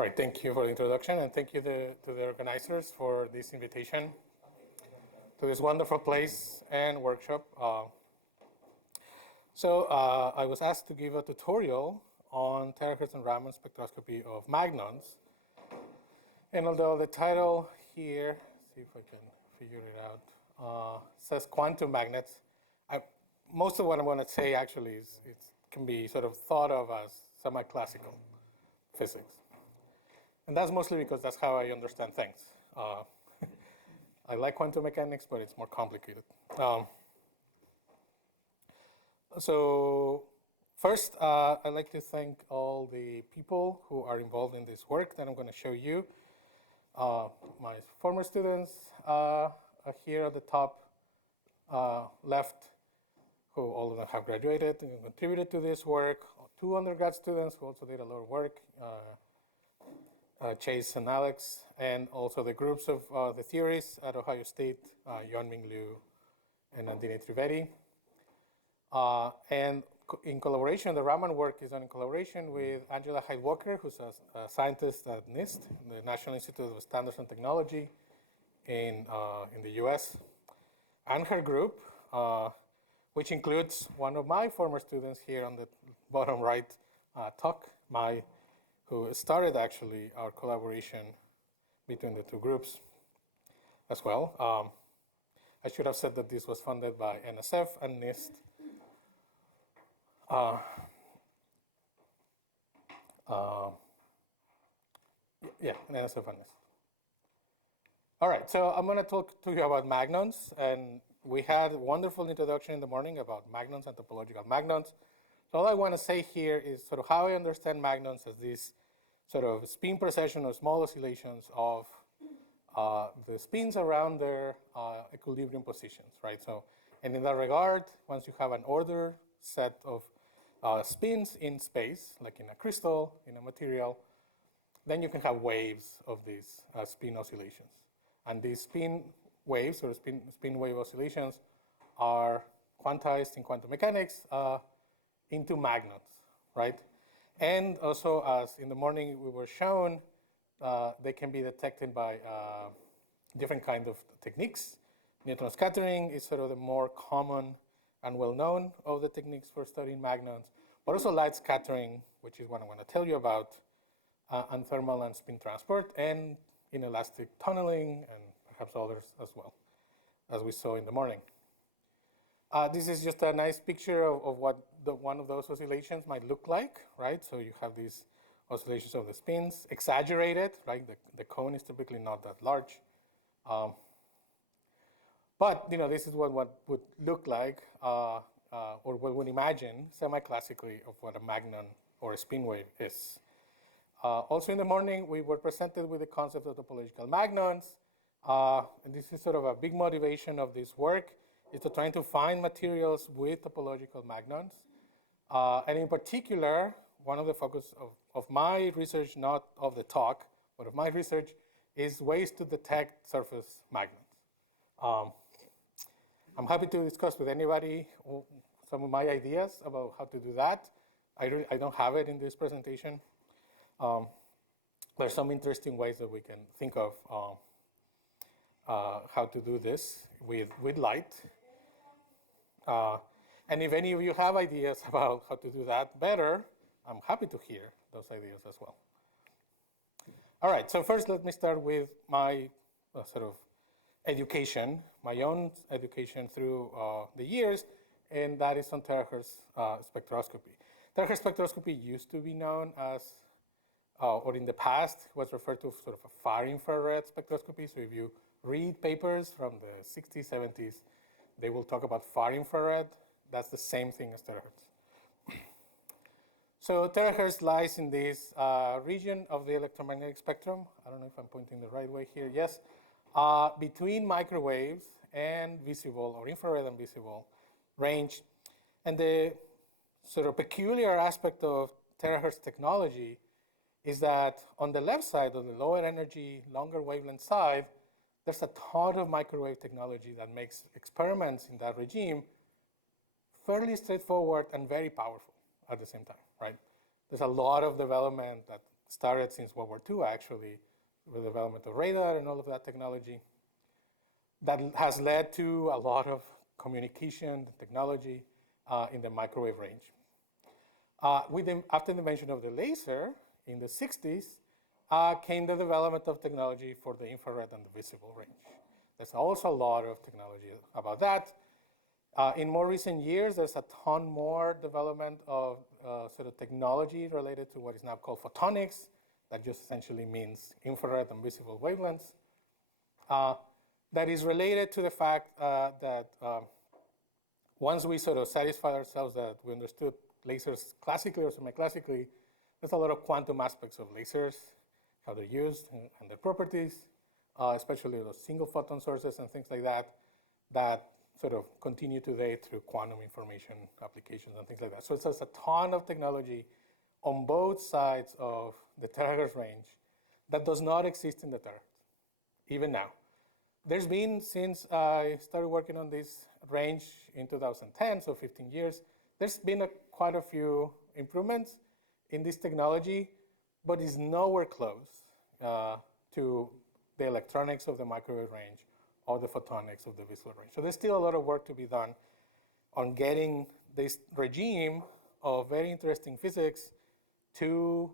All right, thank you for the introduction, and thank you to the organizers for this invitation to this wonderful place and workshop. I was asked to give a tutorial on Terahertz and Raman spectroscopy of magnons. And although the title here, see if I can figure it out, says quantum magnets, most of what I'm going to say actually can be sort of thought of as semi-classical physics. And that's mostly because that's how I understand things. I like quantum mechanics, but it's more complicated. So first, I'd like to thank all the people who are involved in this work that I'm going to show you. My former students are here at the top left, who all of them have graduated and contributed to this work. 2 undergrad students who also did a lot of work, Chase and Alex, and also the groups of the theorists at Ohio State, Yuanming Liu and Nandini Trivedi. And in collaboration, the Raman work is done in collaboration with Angela Hyde-Walker, who's a scientist at NIST, the National Institute of Standards and Technology in the US, and her group, which includes one of my former students here on the bottom right talk, who started actually our collaboration between the 2 groups as well. I should have said that this was funded by NSF and NIST. NSF and NIST. All right, so I'm going to talk to you about magnons, and we had a wonderful introduction in the morning about magnons and topological magnons. So all I want to say here is sort of how I understand magnons as this sort of spin precession of small oscillations of the spins around their equilibrium positions, right? So, and in that regard, once you have an ordered set of spins in space, like in a crystal, in a material, then you can have waves of these spin oscillations. And these spin waves or spin wave oscillations are quantized in quantum mechanics into magnons, right? And also, as in the morning we were shown, they can be detected by different kinds of techniques. Neutron scattering is sort of the more common and well-known of the techniques for studying magnons, but also light scattering, which is what I'm going to tell you about, and thermal and spin transport, and inelastic tunneling, and perhaps others as well, as we saw in the morning. This is just a nice picture of what one of those oscillations might look like, right? So you have these oscillations of the spins, exaggerated, right? The cone is typically not that large. But this is what would look like, or what would imagine semi-classically of what a magnon or a spin wave is. Also in the morning, we were presented with the concept of topological magnons. And this is sort of a big motivation of this work, is to trying to find materials with topological magnons. And in particular, one of the focus of my research, not of the talk, but of my research, is ways to detect surface magnons. I'm happy to discuss with anybody some of my ideas about how to do that. I don't have it in this presentation. There's some interesting ways that we can think of how to do this with light. And if any of you have ideas about how to do that better, I'm happy to hear those ideas as well. All right, so first let me start with my sort of education, my own education through the years, and that is on terahertz spectroscopy. Terahertz spectroscopy used to be known as, or in the past was referred to sort of a far infrared spectroscopy. So if you read papers from the 60s, 70s, they will talk about far infrared. That's the same thing as terahertz. So terahertz lies in this region of the electromagnetic spectrum. I don't know if I'm pointing the right way here. Yes. Between microwaves and visible or infrared and visible range. And the sort of peculiar aspect of terahertz technology is that on the left side, on the lower energy, longer wavelength side, there's a ton of microwave technology that makes experiments in that regime fairly straightforward and very powerful at the same time, right? There's a lot of development that started since World War II, actually, with the development of radar and all of that technology. That has led to a lot of communication technology in the microwave range. After the invention of the laser in the 60s, came the development of technology for the infrared and the visible range. There's also a lot of technology about that. In more recent years, there's a ton more development of sort of technology related to what is now called photonics. That just essentially means infrared and visible wavelengths. That is related to the fact that once we sort of satisfied ourselves that we understood lasers classically or semi-classically, there's a lot of quantum aspects of lasers, how they're used and their properties, especially those single photon sources and things like that, that sort of continue today through quantum information applications and things like that. So there's a ton of technology on both sides of the terahertz range that does not exist in the terahertz, even now. There's been, since I started working on this range in 2010, so 15 years, there's been quite a few improvements in this technology, but it's nowhere close to the electronics of the microwave range or the photonics of the visible range. So there's still a lot of work to be done on getting this regime of very interesting physics to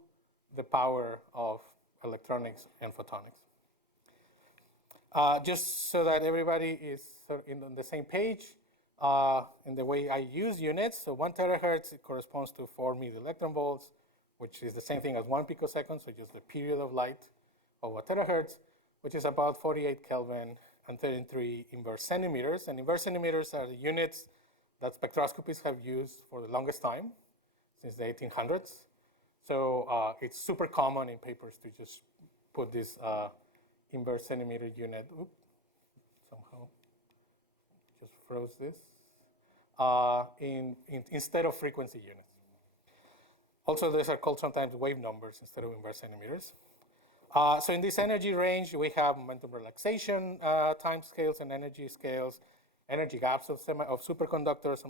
the power of electronics and photonics. Just so that everybody is on the same page in the way I use units. So 1 terahertz corresponds to 4 millielectron volts, which is the same thing as 1 picosecond, so just the period of light of a terahertz, which is about 48 Kelvin and 33 inverse centimeters. And inverse centimeters are the units that spectroscopists have used for the longest time, since the 1800s. So it's super common in papers to just put this inverse centimeter unit, somehow just froze this, instead of frequency units. Also, these are called sometimes wave numbers instead of inverse centimeters. So in this energy range, we have momentum relaxation time scales and energy scales, energy gaps of superconductors,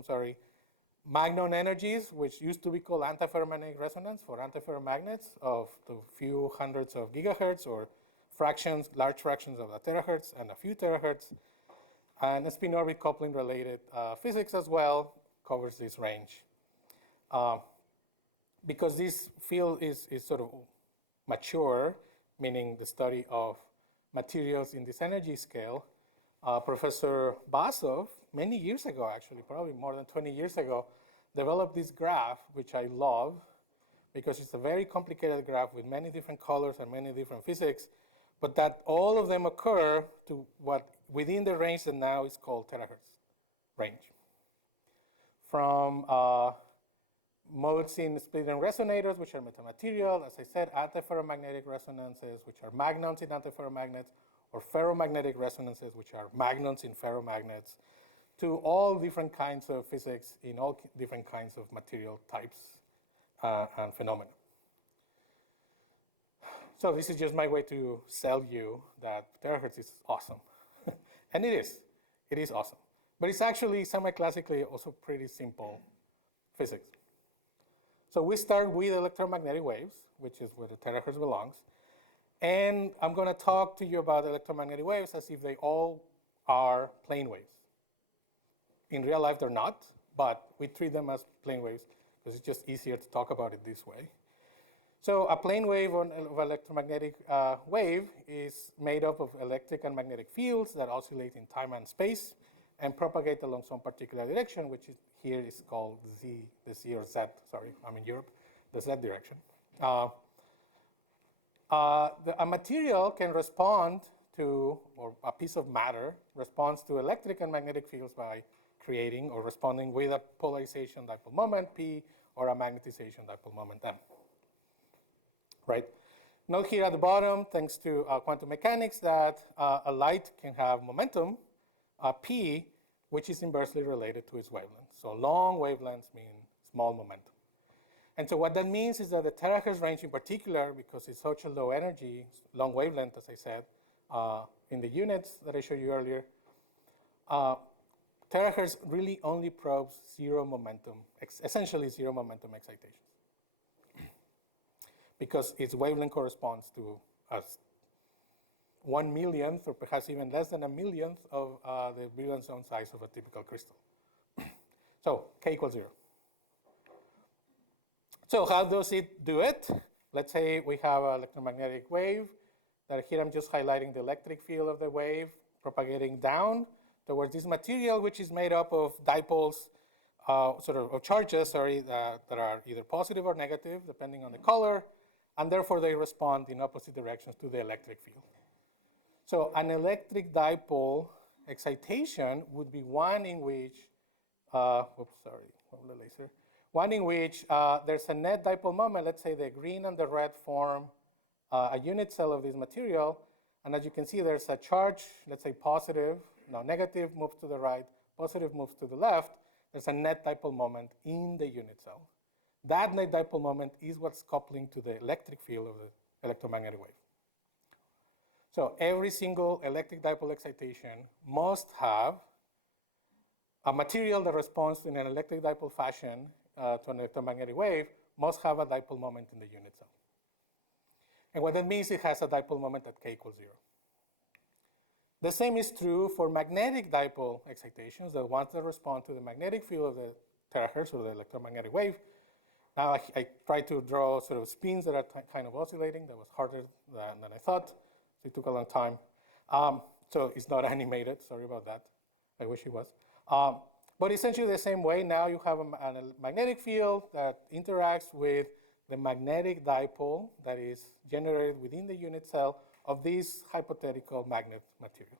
magnon energies, which used to be called antiferromagnetic resonance for antiferromagnets of the few hundreds of gigahertz or fractions, large fractions of a terahertz and a few terahertz. And spin orbit coupling related physics as well covers this range. Because this field is sort of mature, meaning the study of materials in this energy scale, Professor Basov, many years ago actually, probably more than 20 years ago, developed this graph, which I love, because it's a very complicated graph with many different colors and many different physics, but that all of them occur to what within the range that now is called terahertz range. From modes in split-end resonators, which are metamaterial, as I said, antiferromagnetic resonances, which are magnons in antiferromagnets, or ferromagnetic resonances, which are magnons in ferromagnets, to all different kinds of physics in all different kinds of material types and phenomena. So this is just my way to sell you that terahertz is awesome. And it is awesome. But it's actually semi-classically also pretty simple physics. So we start with electromagnetic waves, which is where the terahertz belongs. And I'm going to talk to you about electromagnetic waves as if they all are plane waves. In real life, they're not, but we treat them as plane waves because it's just easier to talk about it this way. So a plane wave of electromagnetic wave is made up of electric and magnetic fields that oscillate in time and space and propagate along some particular direction, which here is called the Z or Z, sorry, I'm in Europe, the Z direction. A material can respond to, or a piece of matter responds to electric and magnetic fields by creating or responding with a polarization dipole moment, P, or a magnetization dipole moment, M. Right? Note here at the bottom, thanks to quantum mechanics, that a light can have momentum, P, which is inversely related to its wavelength. So long wavelengths mean small momentum. And so what that means is that the terahertz range in particular, because it's such a low energy, long wavelength, as I said, in the units that I showed you earlier, terahertz really only probes zero momentum, essentially zero momentum excitations. because its wavelength corresponds to a 1/1,000,000th, or perhaps even less than a millionth of the brilliant zone size of a typical crystal. So k equals 0. So how does it do it? Let's say we have an electromagnetic wave that here I'm just highlighting the electric field of the wave propagating down towards this material, which is made up of dipoles, of charges, that are either positive or negative, depending on the color, and therefore they respond in opposite directions to the electric field. So an electric dipole excitation would be one in which, one in which there's a net dipole moment. Let's say the green and the red form a unit cell of this material, and as you can see, there's a charge, let's say positive, negative moves to the right, positive moves to the left. There's a net dipole moment in the unit cell. That net dipole moment is what's coupling to the electric field of the electromagnetic wave. So every single electric dipole excitation must have a material that responds in an electric dipole fashion to an electromagnetic wave, must have a dipole moment in the unit cell. And what that means, it has a dipole moment at k equals 0. The same is true for magnetic dipole excitations, the ones that respond to the magnetic field of the terahertz or the electromagnetic wave. Now I tried to draw sort of spins that are kind of oscillating. That was harder than I thought. So it took a long time. So it's not animated. Sorry about that. I wish it was. But essentially the same way. Now you have a magnetic field that interacts with the magnetic dipole that is generated within the unit cell of this hypothetical magnet material.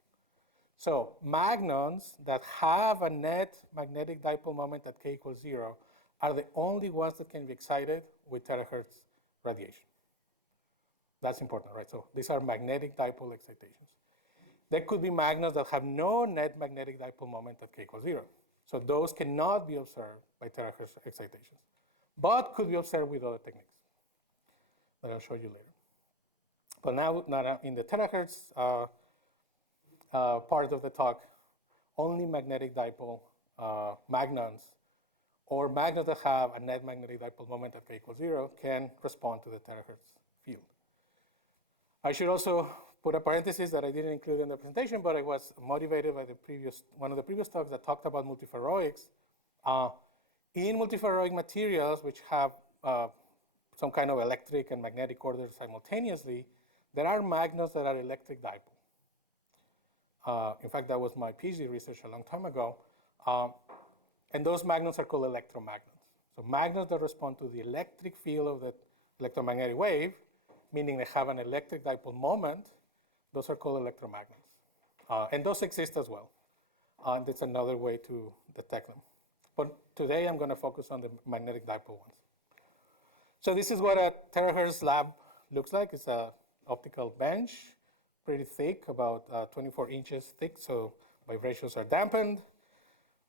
So magnons that have a net magnetic dipole moment at k equals 0 are the only ones that can be excited with terahertz radiation. That's important, right? So these are magnetic dipole excitations. There could be magnons that have no net magnetic dipole moment at k equals 0. So those cannot be observed by terahertz excitations, but could be observed with other techniques that I'll show you later. But now in the terahertz part of the talk, only magnetic dipole magnons or magnets that have a net magnetic dipole moment at k equals 0 can respond to the terahertz field. I should also put a parenthesis that I didn't include in the presentation, but I was motivated by one of the previous talks that talked about multiferroics. In multiferroic materials, which have some kind of electric and magnetic order simultaneously, there are magnets that are electric dipole. In fact, that was my PhD research a long time ago. And those magnets are called electromagnets. So magnets that respond to the electric field of the electromagnetic wave, meaning they have an electric dipole moment, those are called electromagnets. And those exist as well. And it's another way to detect them. But today I'm going to focus on the magnetic dipole ones. So this is what a terahertz lab looks like. It's an optical bench, pretty thick, about 24 inches thick, so vibrations are dampened.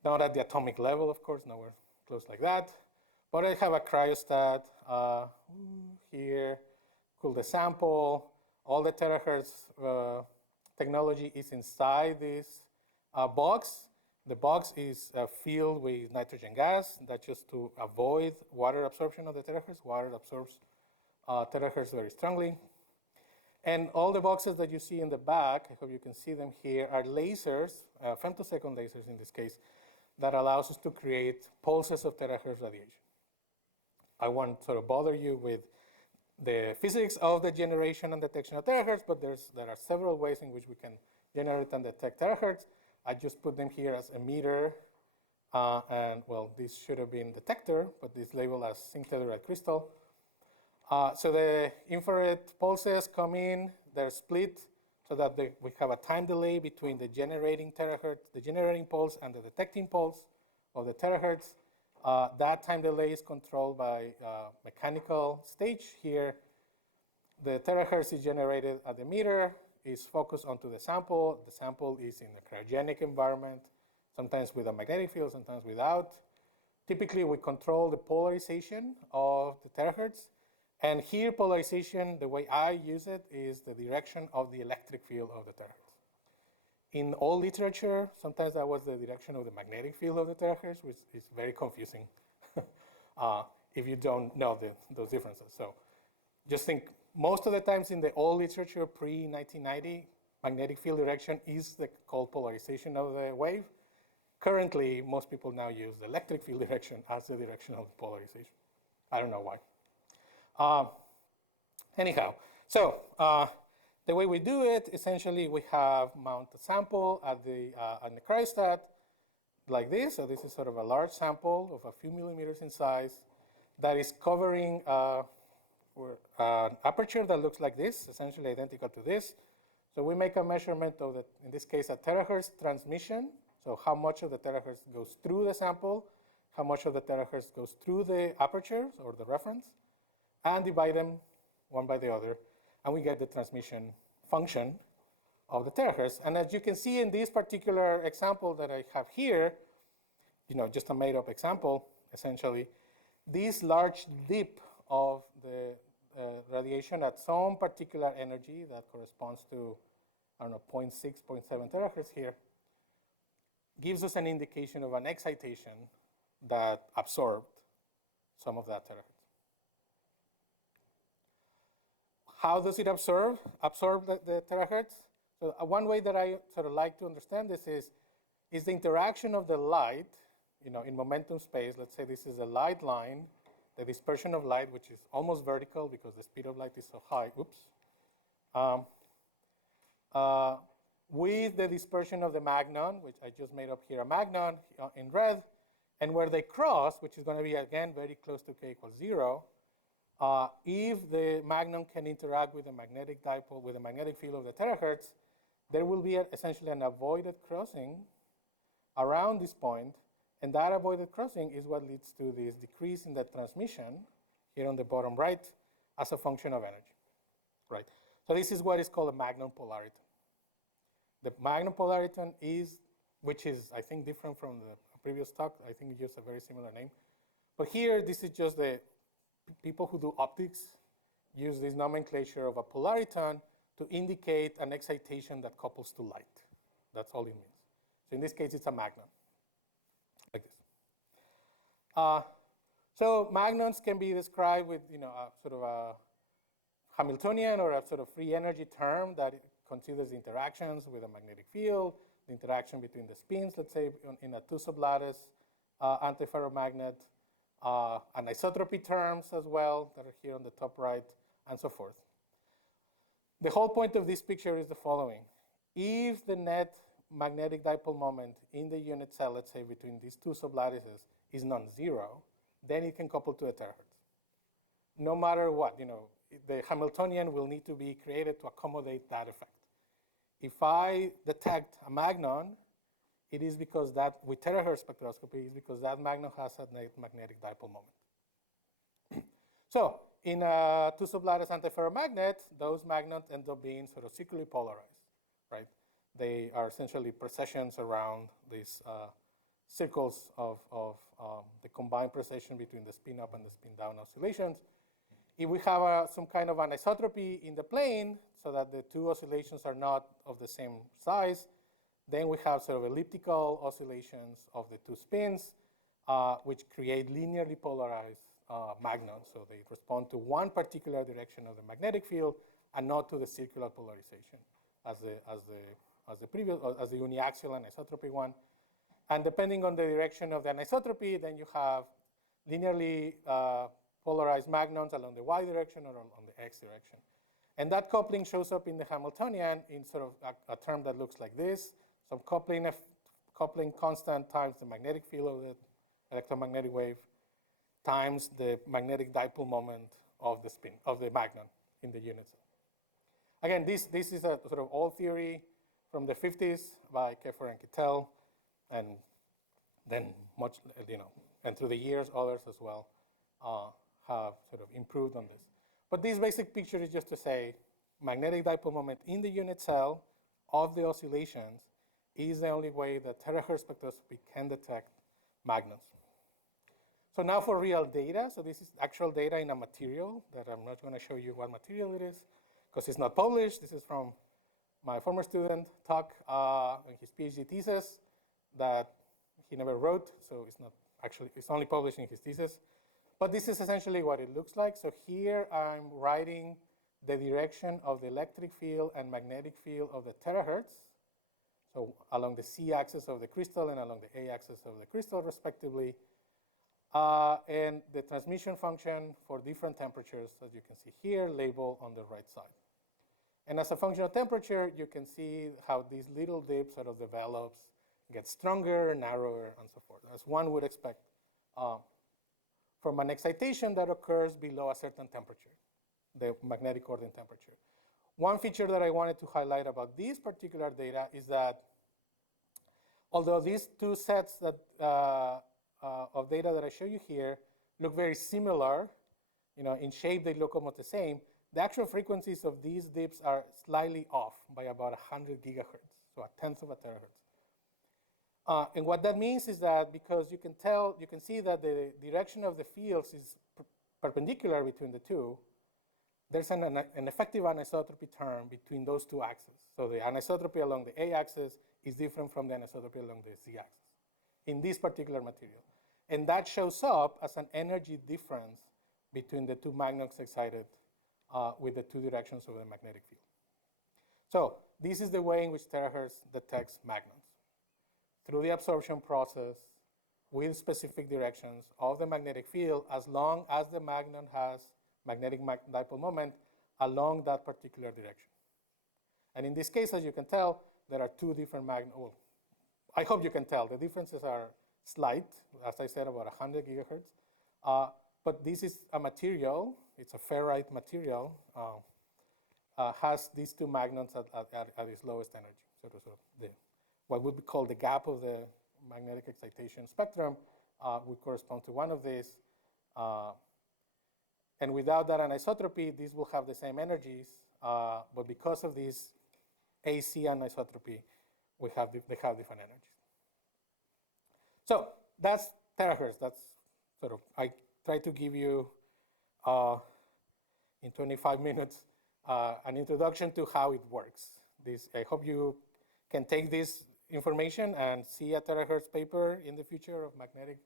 Not at the atomic level, of course, nowhere close like that. But I have a cryostat here, cool the sample. All the terahertz technology is inside this box. The box is filled with nitrogen gas. That's just to avoid water absorption of the terahertz. Water absorbs terahertz very strongly. And all the boxes that you see in the back, I hope you can see them here, are lasers, femtosecond lasers in this case, that allows us to create pulses of terahertz radiation. I won't sort of bother you with the physics of the generation and detection of terahertz, but there are several ways in which we can generate and detect terahertz. I just put them here as emitter, and well, this should have been detector, but this labeled as zinc telluride crystal. So the infrared pulses come in, they're split so that we have a time delay between the generating terahertz, the generating pulse and the detecting pulse of the terahertz. That time delay is controlled by mechanical stage here. The terahertz is generated at the emitter, is focused onto the sample. The sample is in a cryogenic environment, sometimes with a magnetic field, sometimes without. Typically, we control the polarization of the terahertz. And here, polarization, the way I use it, is the direction of the electric field of the terahertz. In all literature, sometimes that was the direction of the magnetic field of the terahertz, which is very confusing if you don't know those differences. So just think most of the times in the old literature pre-1990, magnetic field direction is the called polarization of the wave. Currently, most people now use the electric field direction as the direction of the polarization. I don't know why. Anyhow, so the way we do it, essentially, we have mount a sample at the cryostat like this. So this is sort of a large sample of a few millimeters in size that is covering an aperture that looks like this, essentially identical to this. So we make a measurement of, in this case, a terahertz transmission. So how much of the terahertz goes through the sample, how much of the terahertz goes through the apertures or the reference, and divide them one by the other, and we get the transmission function of the terahertz. And as you can see in this particular example that I have here, just a made-up example, essentially, this large dip of the radiation at some particular energy that corresponds to, I don't know, 0.6, 0.7 terahertz here, gives us an indication of an excitation that absorbed some of that terahertz. How does it absorb the terahertz? So one way that I sort of like to understand this is the interaction of the light, in momentum space. Let's say this is a light line, the dispersion of light, which is almost vertical because the speed of light is so high. Oops. With the dispersion of the magnon, which I just made up here, a magnon in red, and where they cross, which is going to be, again, very close to k equals 0, if the magnon can interact with the magnetic dipole, with the magnetic field of the terahertz, there will be essentially an avoided crossing around this point, and that avoided crossing is what leads to this decrease in the transmission here on the bottom right as a function of energy, right? So this is what is called a magnon polariton. The magnon polariton is, which is, I think, different from the previous talk. I think it used a very similar name. But here, this is just the people who do optics use this nomenclature of a polariton to indicate an excitation that couples to light. That's all it means. So in this case, it's a magnon, like this. So magnons can be described with, a sort of a Hamiltonian or a sort of free energy term that considers the interactions with a magnetic field, the interaction between the spins, let's say, in a two sublattice antiferromagnet, anisotropy terms as well that are here on the top right, and so forth. The whole point of this picture is the following. If the net magnetic dipole moment in the unit cell, let's say between these two sublattices, is non-zero, then it can couple to a terahertz. No matter what, the Hamiltonian will need to be created to accommodate that effect. If I detect a magnon, it is because that, with terahertz spectroscopy, is because that magnon has a magnetic dipole moment. So in a two sublattice antiferromagnet, those magnons end up being sort of circularly polarized, right? They are essentially precessions around these circles of the combined precession between the spin up and the spin down oscillations. If we have some kind of anisotropy in the plane so that the two oscillations are not of the same size, then we have sort of elliptical oscillations of the two spins, which create linearly polarized magnons. So they respond to one particular direction of the magnetic field and not to the circular polarization as the uniaxial anisotropy one. And depending on the direction of the anisotropy, then you have linearly polarized magnons along the y direction or on the x direction. And that coupling shows up in the Hamiltonian in sort of a term that looks like this. Some coupling constant times the magnetic field of the electromagnetic wave times the magnetic dipole moment of the spin, of the magnon in the unit cell. Again, this is a sort of old theory from the 50s by Keffer and Kittel, and then much, and through the years, others as well have sort of improved on this. But this basic picture is just to say magnetic dipole moment in the unit cell of the oscillations is the only way that terahertz spectroscopy can detect magnons. So now for real data. So this is actual data in a material that I'm not going to show you what material it is because it's not published. This is from my former student talk in his PhD thesis that he never wrote. So it's not actually, it's only published in his thesis. but this is essentially what it looks like. So here I'm writing the direction of the electric field and magnetic field of the terahertz. So along the C-axis of the crystal and along the A-axis of the crystal, respectively. And the transmission function for different temperatures, as you can see here, labeled on the right side. And as a function of temperature, you can see how these little dips sort of develops, get stronger, narrower, and so forth, as one would expect from an excitation that occurs below a certain temperature, the magnetic ordinate temperature. One feature that I wanted to highlight about this particular data is that although these two sets that, of data that I show you here look very similar, in shape they look almost the same, the actual frequencies of these dips are slightly off by about 100 gigahertz, so a tenth of a terahertz. And what that means is that because you can see that the direction of the fields is perpendicular between the two, there's an effective anisotropy term between those two axes. So the anisotropy along the A-axis is different from the anisotropy along the Z-axis in this particular material. And that shows up as an energy difference between the two magnets excited with the two directions of the magnetic field. So this is the way in which terahertz detects magnons. Through the absorption process with specific directions of the magnetic field, as long as the magnon has magnetic dipole moment along that particular direction. And in this case, as you can tell, there are two different magnons. Well, I hope you can tell. The differences are slight, as I said, about 100 gigahertz. But this is a material, it's a ferrite material, has these two magnons at its lowest energy. So what would be called the gap of the magnetic excitation spectrum would correspond to one of these. And without that anisotropy, these will have the same energies, but because of this AC anisotropy, they have different energies. So that's terahertz. That's sort of, I try to give you, in 25 minutes, an introduction to how it works. I hope you can take this information and see a terahertz paper in the future of magnetic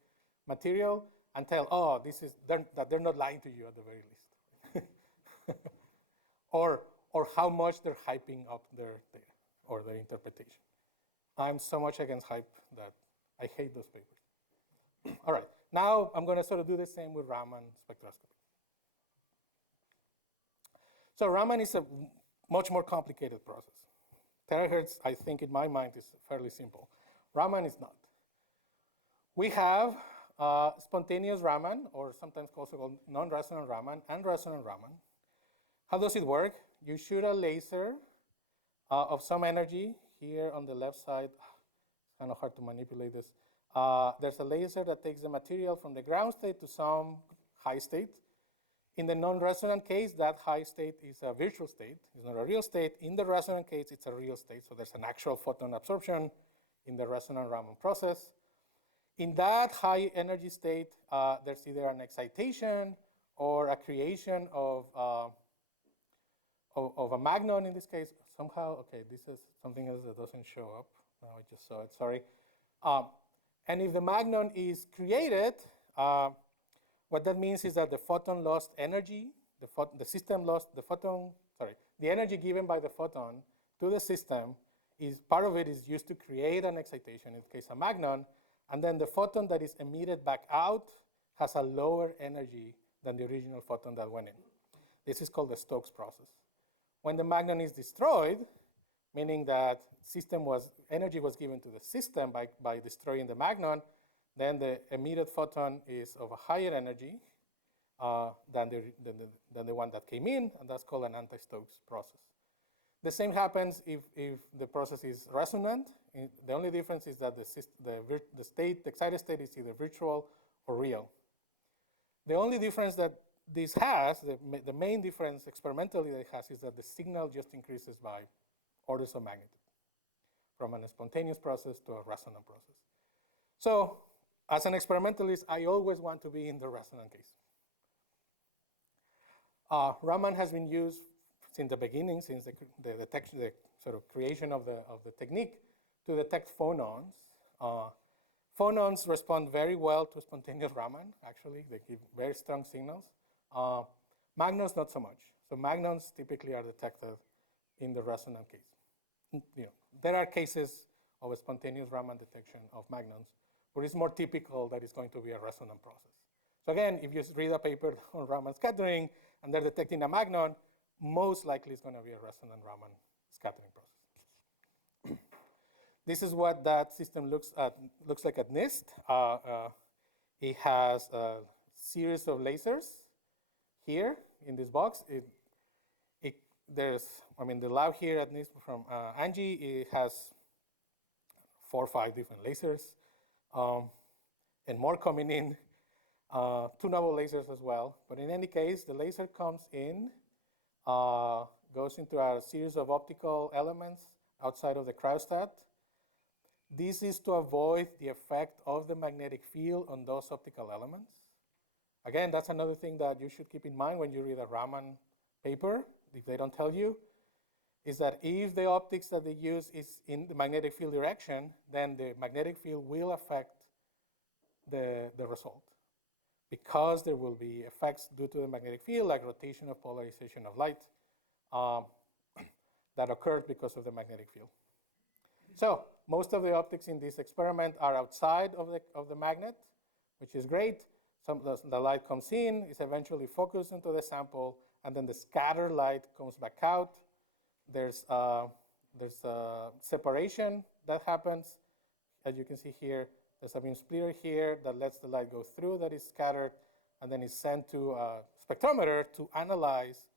material and tell, oh, that they're not lying to you at the very least. or how much they're hyping up their data or their interpretation. I'm so much against hype that I hate those papers. All right, now I'm gonna sort of do the same with Raman spectroscopy. So Raman is a much more complicated process. Terahertz, I think in my mind, is fairly simple. Raman is not. We have spontaneous Raman, or sometimes also called non-resonant Raman, and resonant Raman. How does it work? You shoot a laser of some energy here on the left side. It's kind of hard to manipulate this. There's a laser that takes the material from the ground state to some high state. In the non-resonant case, that high state is a virtual state. It's not a real state. In the resonant case, it's a real state. So there's an actual photon absorption in the resonant Raman process. In that high energy state, there's either an excitation or a creation of a magnon in this case. Somehow, okay, this is something else that doesn't show up. Now I just saw it, sorry. And if the magnon is created, what that means is that the photon lost energy, the system lost the photon, the energy given by the photon to the system part of it is used to create an excitation, in this case a magnon, and then the photon that is emitted back out has a lower energy than the original photon that went in. This is called the Stokes process. When the magnon is destroyed, meaning that energy was given to the system by destroying the magnon, then the emitted photon is of a higher energy than the one that came in, and that's called an anti-Stokes process. The same happens if the process is resonant. The only difference is that the excited state is either virtual or real. The only difference that this has, the main difference experimentally that it has, is that the signal just increases by orders of magnitude from a spontaneous process to a resonant process. So as an experimentalist, I always want to be in the resonant case. Raman has been used since the beginning, since the detection, the sort of creation of the technique to detect phonons. Phonons respond very well to spontaneous Raman, actually. They give very strong signals. Magnons, not so much. So magnons typically are detected in the resonant case. There are cases of a spontaneous Raman detection of magnons, but it's more typical that it's going to be a resonant process. So again, if you read a paper on Raman scattering and they're detecting a magnon, most likely it's going to be a resonant Raman scattering process. This is what that system looks like at NIST. It has a series of lasers here in this box. The lab here at NIST from Angie, it has 4 or 5 different lasers, and more coming in, 2 novel lasers as well. But in any case, the laser comes in, goes into a series of optical elements outside of the cryostat. This is to avoid the effect of the magnetic field on those optical elements. Again, that's another thing that you should keep in mind when you read a Raman paper, if they don't tell you, is that if the optics that they use is in the magnetic field direction, then the magnetic field will affect the result, because there will be effects due to the magnetic field, like rotation of polarization of light, that occurs because of the magnetic field. So most of the optics in this experiment are outside of the magnet, which is great. The light comes in, is eventually focused into the sample, and then the scattered light comes back out. There's a separation that happens. As you can see here, there's a beam splitter here that lets the light go through, that is scattered, and then is sent to a spectrometer to analyze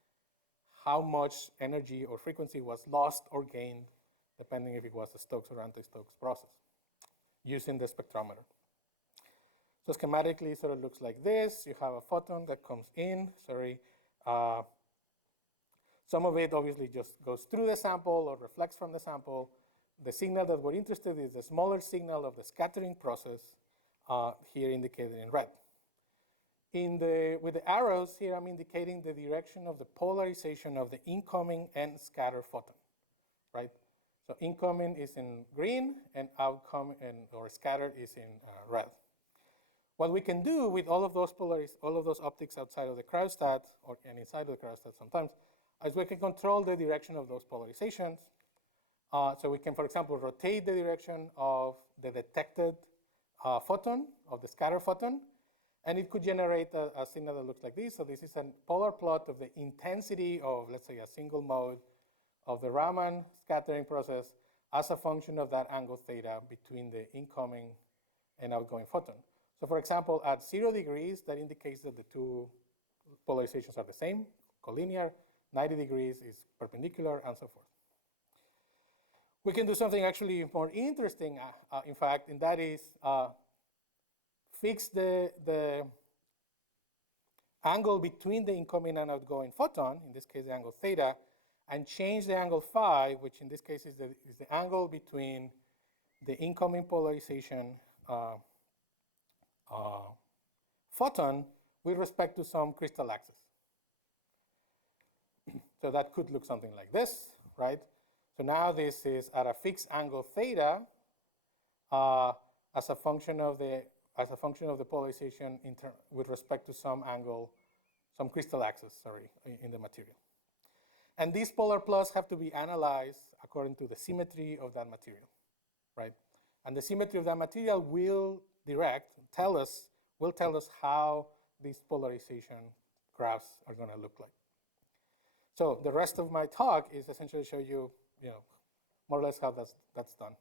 how much energy or frequency was lost or gained, depending if it was a Stokes or anti-Stokes process, using the spectrometer. So schematically, it sort of looks like this. You have a photon that comes in, some of it obviously just goes through the sample or reflects from the sample. The signal that we're interested in is the smaller signal of the scattering process, here indicated in red. With the arrows here, I'm indicating the direction of the polarization of the incoming and scattered photon, right? So incoming is in green, and outcoming or scattered is in red. What we can do with all of those optics outside of the cryostat, and inside of the cryostat sometimes, is we can control the direction of those polarizations. So we can, for example, rotate the direction of the detected photon, of the scattered photon, and it could generate a signal that looks like this. So this is a polar plot of the intensity of, let's say, a single mode of the Raman scattering process as a function of that angle theta between the incoming and outgoing photon. So for example, at 0 degrees, that indicates that the 2 polarizations are the same, collinear. 90 degrees is perpendicular, and so forth. We can do something actually more interesting, in fact, and that is fix the angle between the incoming and outgoing photon, in this case the angle theta, and change the angle phi, which in this case is the angle between the incoming polarization photon with respect to some crystal axis. So that could look something like this, right? So now this is at a fixed angle theta as a function of the polarization with respect to some angle, some crystal axis, in the material. And these polar plots have to be analyzed according to the symmetry of that material, right? And the symmetry of that material will tell us how these polarization graphs are going to look like. So the rest of my talk is essentially show you, more or less how that's done.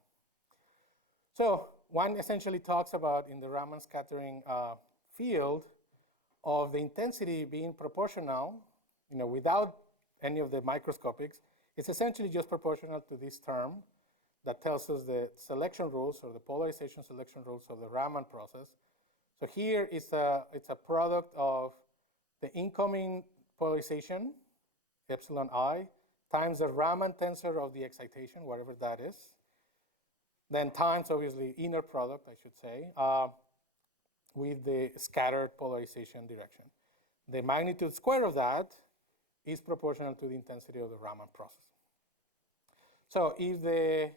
So one essentially talks about, in the Raman scattering field, of the intensity being proportional, without any of the microscopics. It's essentially just proportional to this term that tells us the selection rules, or the polarization selection rules of the Raman process. So here it's a product of the incoming polarization, epsilon I, times the Raman tensor of the excitation, whatever that is, then times, obviously, inner product, I should say, with the scattered polarization direction. The magnitude square of that is proportional to the intensity of the Raman process. So if the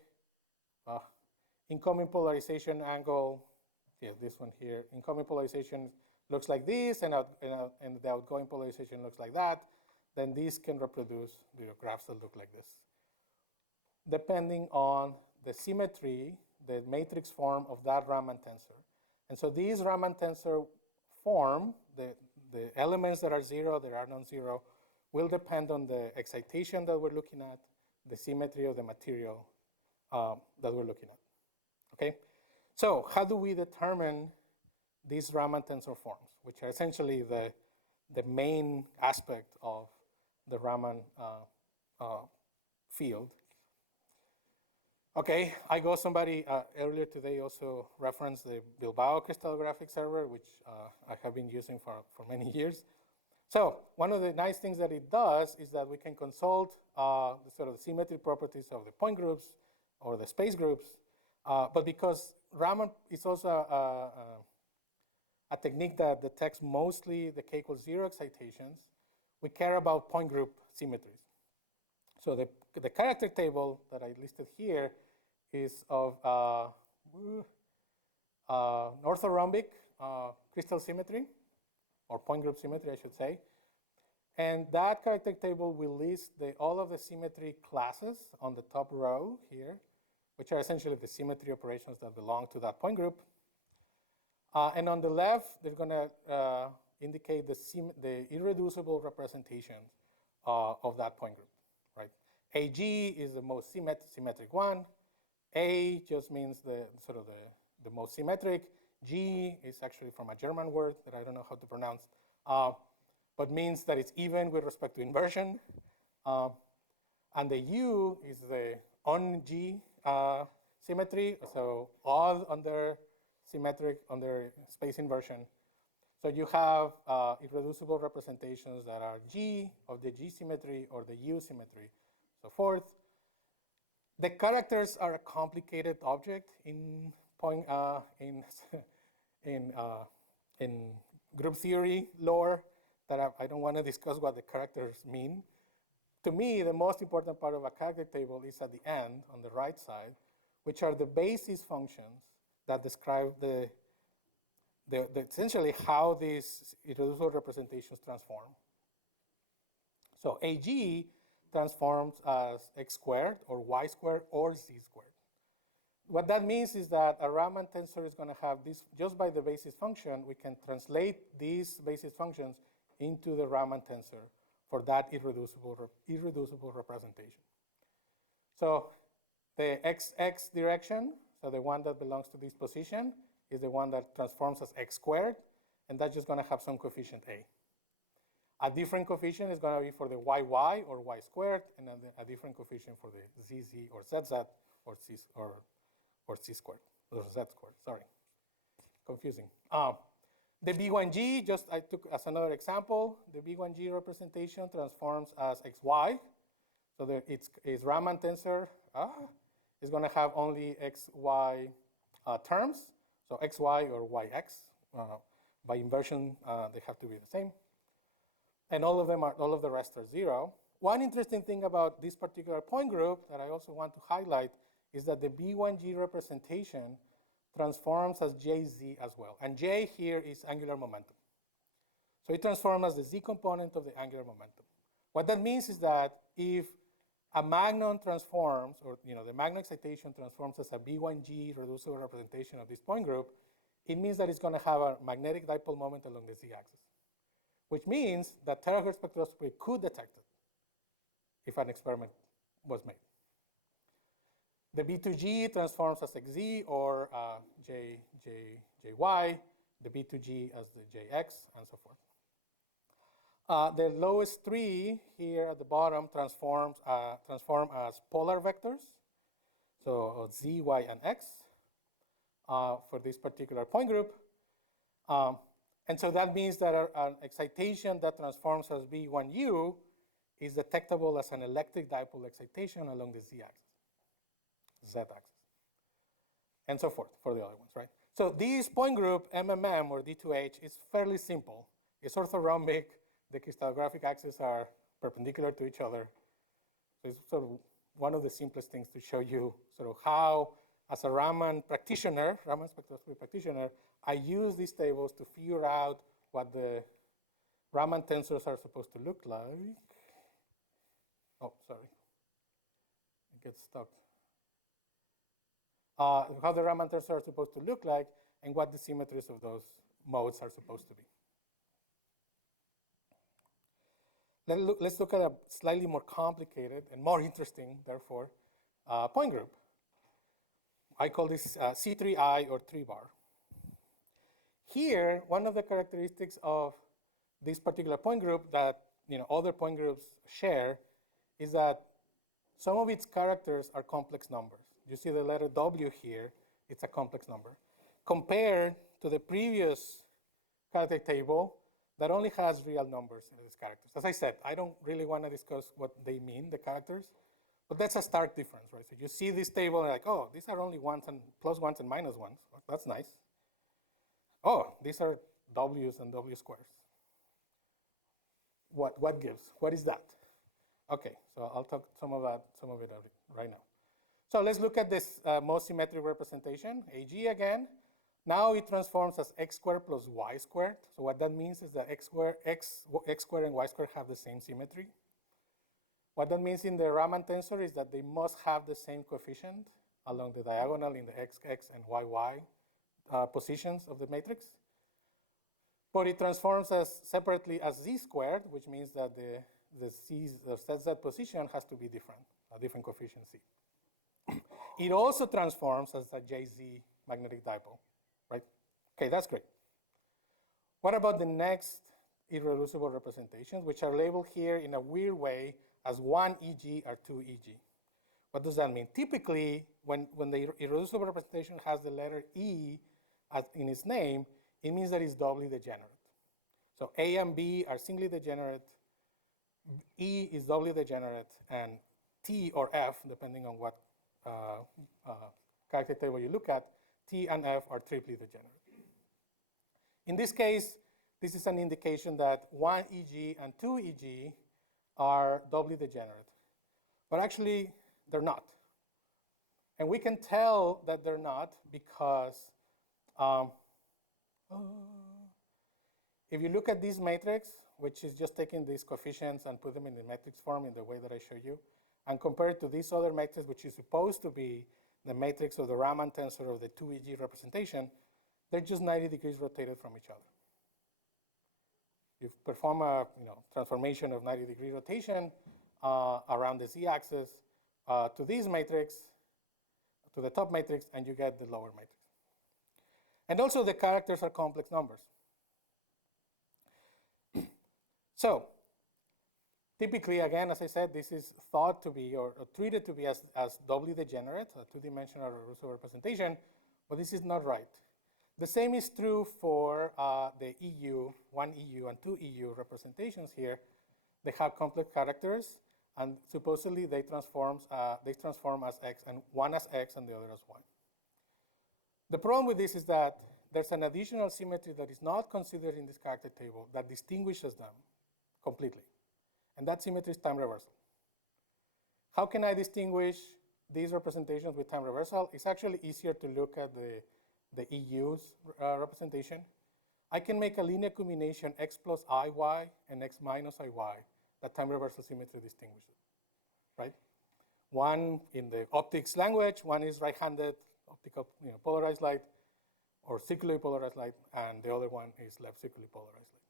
incoming polarization angle yeah, this one here, incoming polarization looks like this, and the outgoing polarization looks like that, then these can reproduce graphs that look like this, depending on the symmetry, the matrix form of that Raman tensor. And so these Raman tensor form, the elements that are zero, that are non-zero, will depend on the excitation that we're looking at, the symmetry of the material that we're looking at, okay? So how do we determine these Raman tensor forms, which are essentially the main aspect of the Raman field? Okay, somebody earlier today also referenced the Bilbao crystallographic server, which I have been using for many years. So one of the nice things that it does is that we can consult the sort of symmetry properties of the point groups or the space groups, but because Raman is also a technique that detects mostly the k equals 0 excitations, we care about point group symmetries. So the character table that I listed here is of orthorhombic crystal symmetry, or point group symmetry, I should say. And that character table will list all of the symmetry classes on the top row here, which are essentially the symmetry operations that belong to that point group. And on the left, they're going to indicate the irreducible representations of that point group, right? AG is the most symmetric one. A just means the most symmetric. G is actually from a German word that I don't know how to pronounce, but means that it's even with respect to inversion. And the U is the on-G symmetry, so all under symmetric under space inversion. So you have irreducible representations that are G of the G symmetry or the U symmetry, so forth. The characters are a complicated object in group theory lore that I don't want to discuss what the characters mean. To me, the most important part of a character table is at the end, on the right side, which are the basis functions that describe essentially how these irreducible representations transform. So AG transforms as x squared or y squared or z squared. What that means is that a Raman tensor is going to have this, just by the basis function, we can translate these basis functions into the Raman tensor for that irreducible representation. So the xx direction, so the one that belongs to this position, is the one that transforms as x squared, and that's just going to have some coefficient a. A different coefficient is going to be for the yy or y squared, and then a different coefficient for the zz or zz or c squared, or z squared, sorry. Confusing. The B1G, just I took as another example, the B1G representation transforms as xy. So its Raman tensor is going to have only xy terms, so xy or yx. By inversion, they have to be the same. And all of the rest are zero. One interesting thing about this particular point group that I also want to highlight is that the B1G representation transforms as Jz as well. And J here is angular momentum. So it transforms as the Z component of the angular momentum. What that means is that if a magnon transforms, or the magnon excitation transforms as a B1G reducible representation of this point group, it means that it's going to have a magnetic dipole moment along the Z-axis, which means that terahertz spectroscopy could detect it if an experiment was made. The B2G transforms as XZ or JY, the B2G as the JX, and so forth. The lowest three here at the bottom transform as polar vectors, so Z, Y, and X for this particular point group. And so that means that an excitation that transforms as B1U is detectable as an electric dipole excitation along the Z-axis, Z-axis, and so forth for the other ones, right? So this point group, MMM or D2H, is fairly simple. It's orthorhombic. The crystallographic axes are perpendicular to each other. So it's sort of one of the simplest things to show you sort of how, as a Raman practitioner, Raman spectroscopy practitioner, I use these tables to figure out what the Raman tensors are supposed to look like. Oh, sorry. It gets stuck. How the Raman tensors are supposed to look like and what the symmetries of those modes are supposed to be. Let's look at a slightly more complicated and more interesting, therefore, point group. I call this C3I or 3-bar. Here, one of the characteristics of this particular point group that other point groups share is that some of its characters are complex numbers. You see the letter W here, it's a complex number. Compared to the previous character table that only has real numbers in its characters. As I said, I don't really want to discuss what they mean, the characters, but that's a stark difference, right? So you see this table and like, oh, these are only ones and plus ones and minus ones. That's nice. Oh, these are W's and W squares. What gives? What is that? Okay, so I'll talk some of it right now. So let's look at this most symmetric representation, AG again. Now it transforms as x squared plus y squared. So what that means is that x squared and y squared have the same symmetry. What that means in the Raman tensor is that they must have the same coefficient along the diagonal in the xx and yy positions of the matrix. But it transforms as separately as z squared, which means that the z position has to be different, a different coefficient c. It also transforms as a JZ magnetic dipole, right? Okay, that's great. What about the next irreducible representations, which are labeled here in a weird way as 1EG or 2EG? What does that mean? Typically, when the irreducible representation has the letter E in its name, it means that it's doubly degenerate. So A and B are singly degenerate, E is doubly degenerate, and T or F, depending on what character table you look at, T and F are triply degenerate. In this case, this is an indication that 1EG and 2EG are doubly degenerate. But actually, they're not. And we can tell that they're not because if you look at this matrix, which is just taking these coefficients and put them in the matrix form in the way that I showed you, and compare it to this other matrix, which is supposed to be the matrix of the Raman tensor of the 2EG representation, they're just 90 degrees rotated from each other. You perform a transformation of 90-degree rotation around the z-axis to this matrix, to the top matrix, and you get the lower matrix. And also the characters are complex numbers. So typically, again, as I said, this is thought to be or treated to be as doubly degenerate, a two-dimensional irreducible representation, but this is not right. The same is true for the EU, 1EU and 2EU representations here. They have complex characters, and supposedly they transform as X, and one as X and the other as Y. The problem with this is that there's an additional symmetry that is not considered in this character table that distinguishes them completely. And that symmetry is time reversal. How can I distinguish these representations with time reversal? It's actually easier to look at the EU's representation. I can make a linear combination X plus IY and X minus IY that time reversal symmetry distinguishes, right? One in the optics language, one is right-handed optical polarized light or circularly polarized light, and the other one is left circularly polarized light,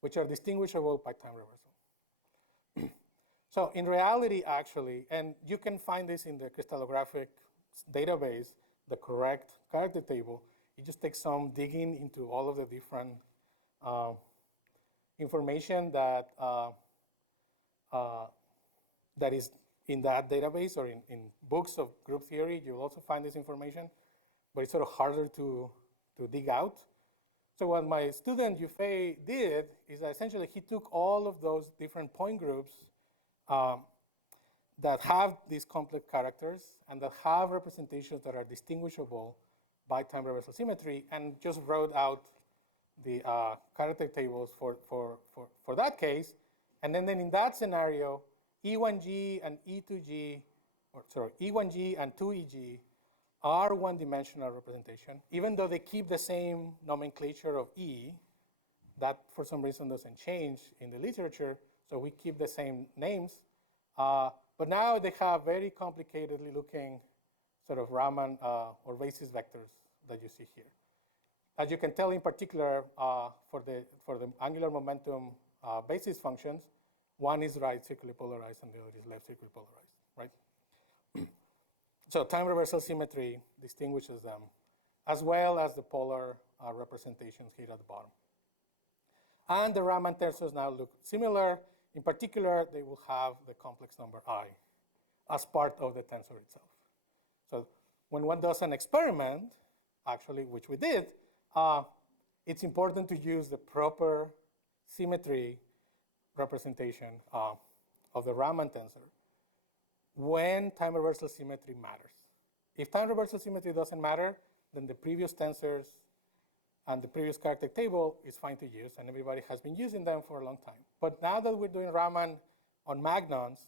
which are distinguishable by time reversal. So in reality, actually, and you can find this in the crystallographic database, the correct character table, it just takes some digging into all of the different information that that is in that database or in books of group theory. You'll also find this information, but it's sort of harder to dig out. So what my student Yufei did is that essentially he took all of those different point groups that have these complex characters and that have representations that are distinguishable by time reversal symmetry, and just wrote out the character tables for that case. And then in that scenario, E1G and E2G, or sorry, E1G and 2EG are one-dimensional representation, even though they keep the same nomenclature of E. That, for some reason, doesn't change in the literature, so we keep the same names. But now they have very complicatedly looking sort of Raman or basis vectors that you see here. As you can tell, in particular, for the angular momentum basis functions, one is right circularly polarized and the other is left circularly polarized, right? So time reversal symmetry distinguishes them, as well as the polar representations here at the bottom. And the Raman tensors now look similar. In particular, they will have the complex number I as part of the tensor itself. So when one does an experiment, actually, which we did, it's important to use the proper symmetry representation of the Raman tensor when time reversal symmetry matters. If time reversal symmetry doesn't matter, then the previous tensors and the previous character table is fine to use, and everybody has been using them for a long time. But now that we're doing Raman on magnons,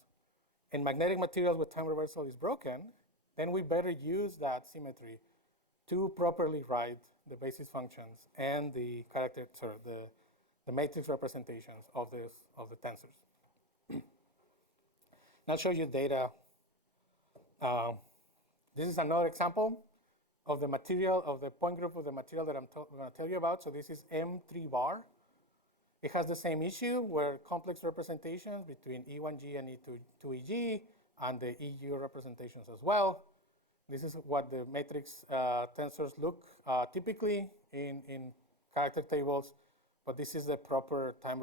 and magnetic materials with time reversal is broken, then we better use that symmetry to properly write the basis functions and the character, sorry, the matrix representations of the tensors. And I'll show you data. This is another example of the material, of the point group of the material that I'm going to tell you about. So this is M3 bar. It has the same issue where complex representations between E1G and E2EG and the EU representations as well. This is what the matrix tensors look typically in character tables, but this is the proper time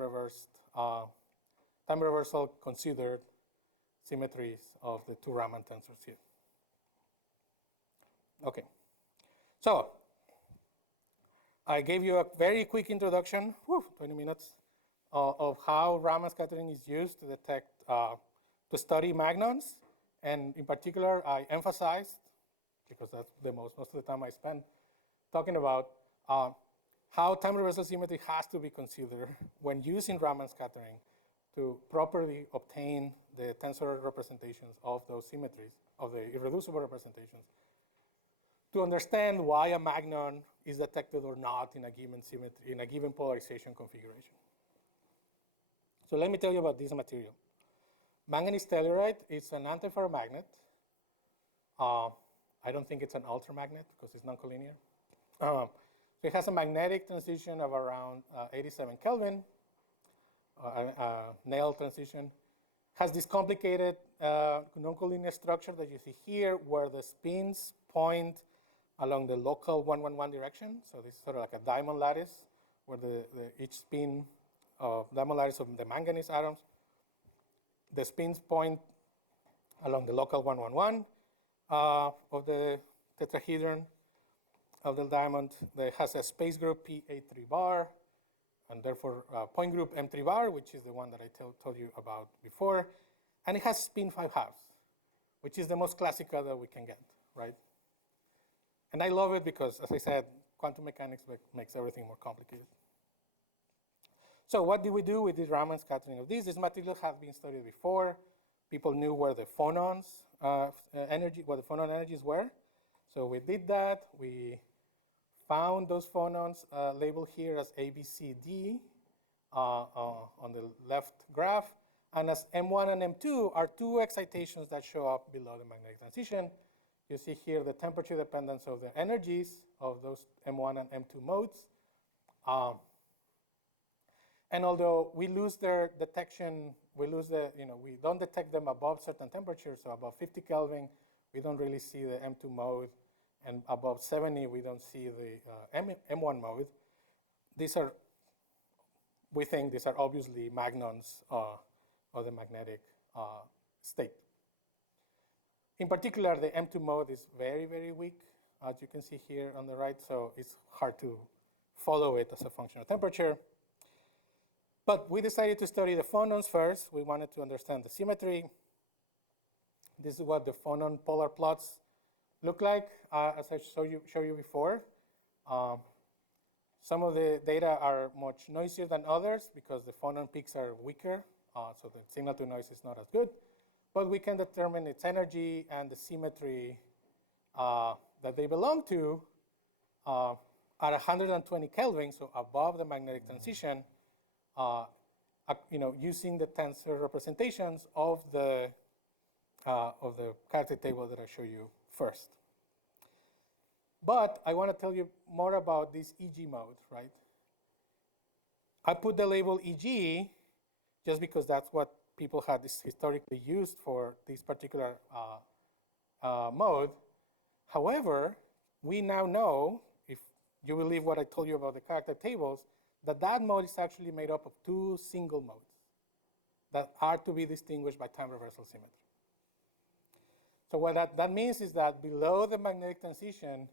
reversal considered symmetries of the two Raman tensors here. Okay, so I gave you a very quick introduction, 20 minutes, of how Raman scattering is used to detect, to study magnons. And in particular, I emphasized, because that's the most of the time I spend talking about, how time reversal symmetry has to be considered when using Raman scattering to properly obtain the tensor representations of those symmetries, of the irreducible representations, to understand why a magnon is detected or not in a given symmetry, in a given polarization configuration. So let me tell you about this material. Manganese telluride is an antiferromagnet. I don't think it's an ultramagnet because it's non-collinear. So it has a magnetic transition of around 87 Kelvin, Néel transition. Has this complicated non-collinear structure that you see here where the spins point along the local 111 direction. So this is sort of like a diamond lattice where each spin of diamond lattice of the manganese atoms, the spins point along the local 111 of the tetrahedron of the diamond. That has a space group P83 bar, and therefore point group M3 bar, which is the one that I told you about before. And it has spin 5 halves, which is the most classical that we can get, right? And I love it because, as I said, quantum mechanics makes everything more complicated. So what did we do? We did Raman scattering of this. This material has been studied before. People knew where the phonons what the phonon energies were. So we did that. We found those phonons labeled here as A, B, C, D on the left graph. And as M1 and M2 are two excitations that show up below the magnetic transition. You see here the temperature dependence of the energies of those M1 and M2 modes. And although we lose their detection, we don't detect them above certain temperatures, so above 50 Kelvin, we don't really see the M2 mode, and above 70, we don't see the M1 mode. We think these are obviously magnons of the magnetic state. In particular, the M2 mode is very, very weak, as you can see here on the right, so it's hard to follow it as a function of temperature. But we decided to study the phonons first. We wanted to understand the symmetry. This is what the phonon polar plots look like, as I showed you before. Some of the data are much noisier than others because the phonon peaks are weaker, so the signal to noise is not as good. But we can determine its energy and the symmetry that they belong to at 120 Kelvin, so above the magnetic transition, using the tensor representations of the character table that I show you first. But I want to tell you more about this EG mode, right? I put the label EG just because that's what people had historically used for this particular mode. However, we now know, if you believe what I told you about the character tables, that that mode is actually made up of two single modes that are to be distinguished by time reversal symmetry. So what that means is that below the magnetic transition,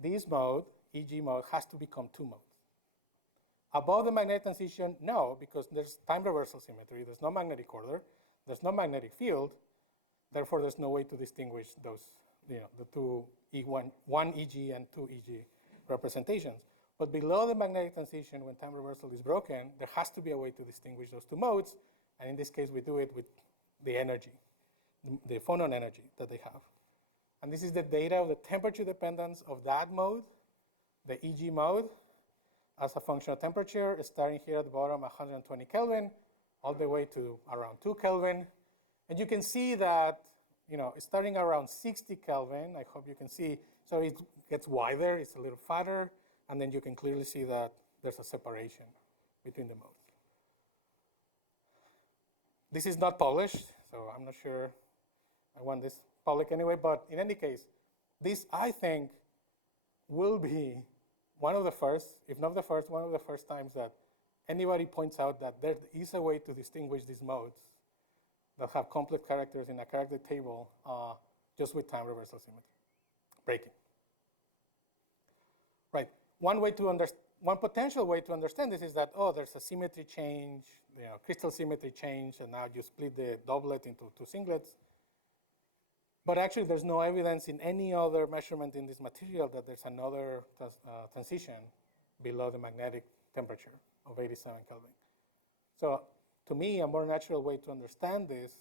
this mode, EG mode, has to become two modes. Above the magnetic transition, no, because there's time reversal symmetry, there's no magnetic order, there's no magnetic field, therefore there's no way to distinguish those, the two one EG and two EG representations. But below the magnetic transition, when time reversal is broken, there has to be a way to distinguish those two modes, and in this case, we do it with the energy, the phonon energy that they have. And this is the data of the temperature dependence of that mode, the EG mode, as a function of temperature, starting here at the bottom, 120 Kelvin, all the way to around 2 Kelvin. And you can see that, starting around 60 Kelvin, I hope you can see, so it gets wider, it's a little fatter, and then you can clearly see that there's a separation between the modes. This is not published, so I'm not sure I want this public anyway, but in any case, this, I think, will be one of the first, if not the first, one of the first times that anybody points out that there is a way to distinguish these modes that have complex characters in a character table just with time reversal symmetry breaking. Right. One potential way to understand this is that, there's a symmetry change, crystal symmetry change, and now you split the doublet into two singlets. But actually, there's no evidence in any other measurement in this material that there's another transition below the magnetic temperature of 87 Kelvin. So to me, a more natural way to understand this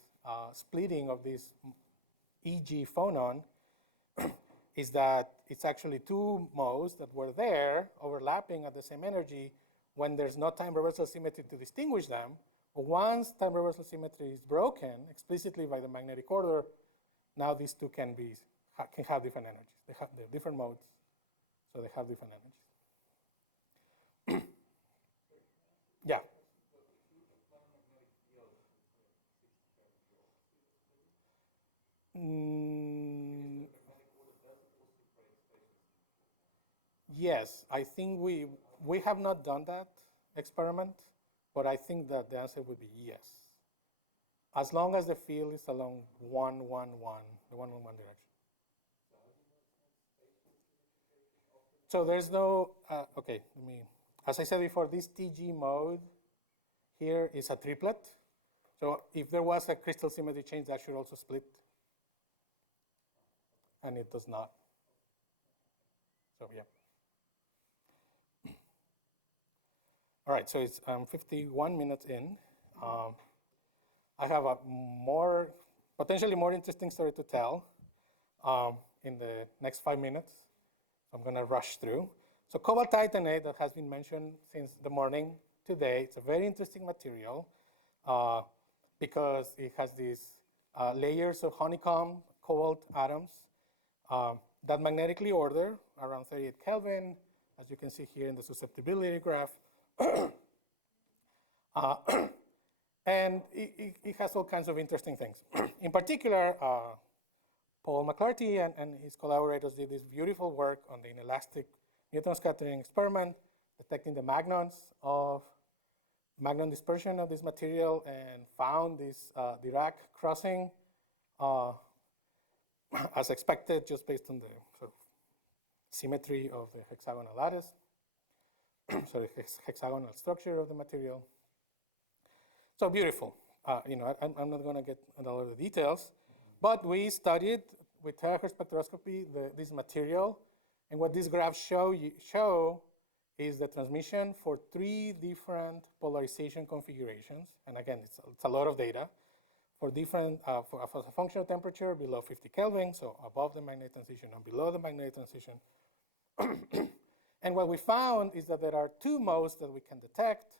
splitting of this EG phonon is that it's actually two modes that were there overlapping at the same energy when there's no time reversal symmetry to distinguish them. But once time reversal symmetry is broken explicitly by the magnetic order, now these two can have different energies. They're different modes, so they have different energies. Yeah. Yes, I think we have not done that experiment, but I think that the answer would be yes. As long as the field is along the 1-1-1 direction. So there's no, as I said before, this TG mode here is a triplet. So if there was a crystal symmetry change, that should also split. And it does not. So yeah. All right, so it's 51 minutes in. I have a potentially more interesting story to tell in the next 5 minutes. I'm going to rush through. So cobalt titanate, that has been mentioned since the morning today, it's a very interesting material because it has these layers of honeycomb cobalt atoms that magnetically order around 38 Kelvin, as you can see here in the susceptibility graph. And it has all kinds of interesting things. In particular, Paul McClarty and his collaborators did this beautiful work on the inelastic neutron scattering experiment, detecting the magnons of magnon dispersion of this material, and found this Dirac crossing as expected, just based on the sort of symmetry of the hexagonal lattice, so the hexagonal structure of the material. So beautiful. I'm not going to get into all of the details, but we studied with terahertz spectroscopy this material, and what these graphs show is the transmission for 3 different polarization configurations, and again, it's a lot of data, for different, for a functional temperature below 50 Kelvin, so above the magnetic transition and below the magnetic transition. And what we found is that there are two modes that we can detect,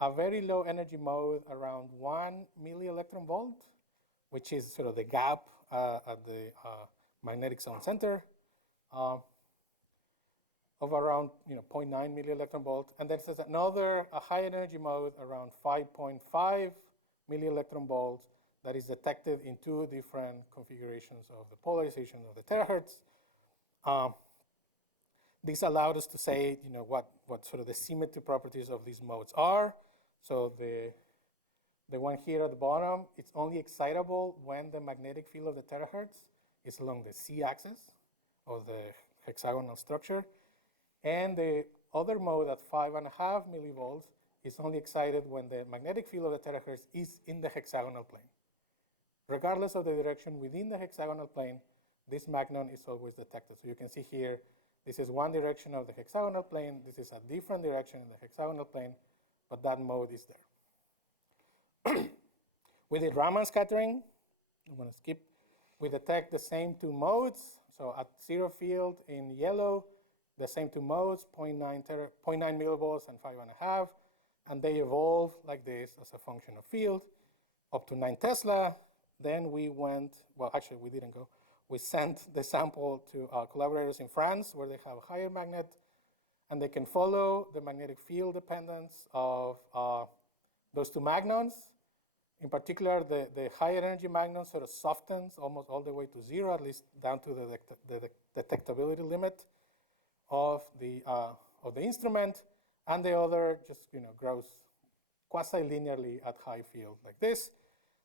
a very low energy mode around 1 milli-electron volt, which is sort of the gap at the magnetic zone center, of around 0.9 milli-electron volt. And then there's another, a high energy mode around 5.5 milli-electron volts that is detected in two different configurations of the polarization of the terahertz. This allowed us to say, what sort of the symmetry properties of these modes are. So the one here at the bottom, it's only excitable when the magnetic field of the terahertz is along the z-axis of the hexagonal structure. And the other mode at 5.5 millivolts is only excited when the magnetic field of the terahertz is in the hexagonal plane. Regardless of the direction within the hexagonal plane, this magnon is always detected. So you can see here, this is one direction of the hexagonal plane. This is a different direction in the hexagonal plane, but that mode is there. We did Raman scattering. I'm going to skip. We detect the same two modes. So at zero field in yellow, the same two modes, 0.9 millivolts and 5.5, and they evolve like this as a function of field up to 9 Tesla. Then we went, well, actually we didn't go. We sent the sample to our collaborators in France where they have a higher magnet, and they can follow the magnetic field dependence of those two magnons. In particular, the higher energy magnon sort of softens almost all the way to zero, at least down to the detectability limit of the instrument, and the other just grows quasi-linearly at high field like this.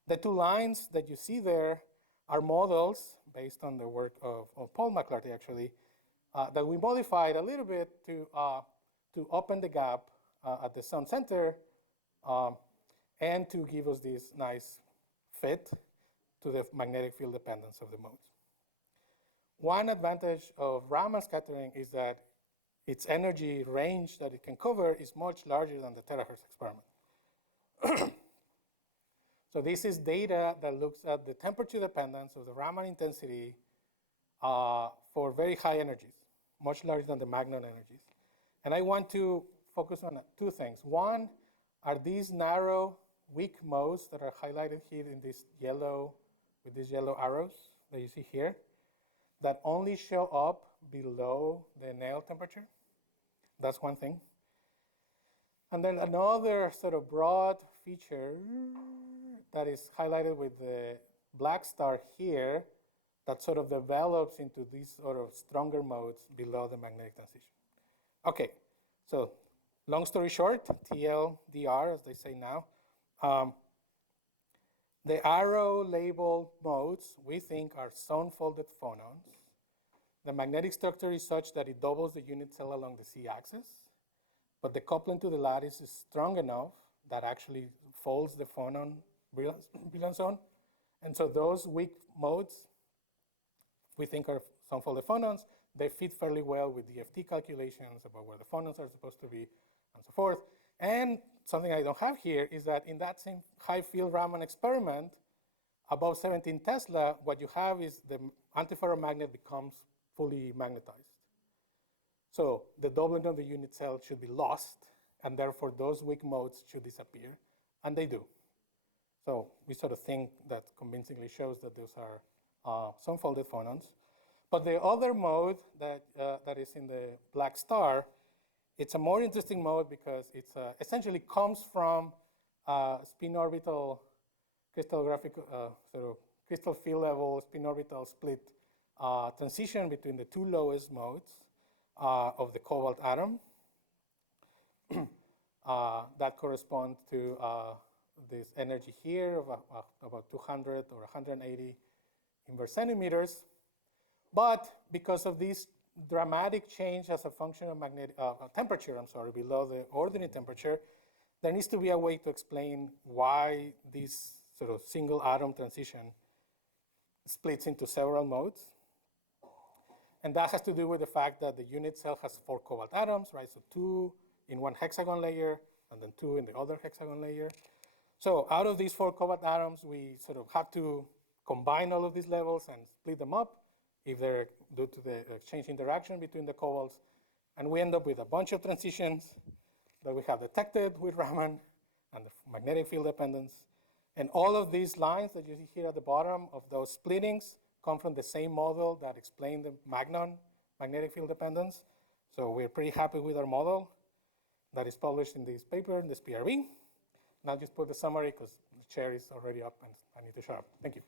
The two lines that you see there are models based on the work of Paul McClarty, actually, that we modified a little bit to open the gap at the sun center and to give us this nice fit to the magnetic field dependence of the modes. One advantage of Raman scattering is that its energy range that it can cover is much larger than the terahertz experiment. So this is data that looks at the temperature dependence of the Raman intensity for very high energies, much larger than the magnon energies. And I want to focus on two things. One are these narrow, weak modes that are highlighted here in this yellow, with these yellow arrows that you see here, that only show up below the nail temperature. That's one thing. And then another sort of broad feature that is highlighted with the black star here that sort of develops into these sort of stronger modes below the magnetic transition. Okay, so long story short, TLDR, as they say now, the arrow labeled modes we think are zone-folded phonons. The magnetic structure is such that it doubles the unit cell along the z-axis, but the coupling to the lattice is strong enough that actually folds the phonon brilliance zone. And so those weak modes we think are zone-folded phonons. They fit fairly well with DFT calculations about where the phonons are supposed to be and so forth. And something I don't have here is that in that same high field Raman experiment, above 17 Tesla, what you have is the antiferromagnet becomes fully magnetized. So the doubling of the unit cell should be lost, and therefore those weak modes should disappear, and they do. So we sort of think that convincingly shows that those are zone-folded phonons. But the other mode that is in the black star, it's a more interesting mode because it's essentially comes from spin orbital crystallographic sort of crystal field level spin orbital split transition between the two lowest modes of the cobalt atom that correspond to this energy here of about 200 or 180 inverse centimeters. But because of this dramatic change as a function of magnetic temperature, below the ordinary temperature, there needs to be a way to explain why this sort of single atom transition splits into several modes. And that has to do with the fact that the unit cell has 4 cobalt atoms, right? So 2 in one hexagon layer, and then 2 in the other hexagon layer. So out of these 4 cobalt atoms, we sort of have to combine all of these levels and split them up if they're due to the exchange interaction between the cobalts. And we end up with a bunch of transitions that we have detected with Raman and the magnetic field dependence. And all of these lines that you see here at the bottom of those splittings come from the same model that explained the Magnon magnetic field dependence. So we're pretty happy with our model that is published in this paper, in this PRB. And I'll just put the summary because the chair is already up and I need to shut up. Thank you.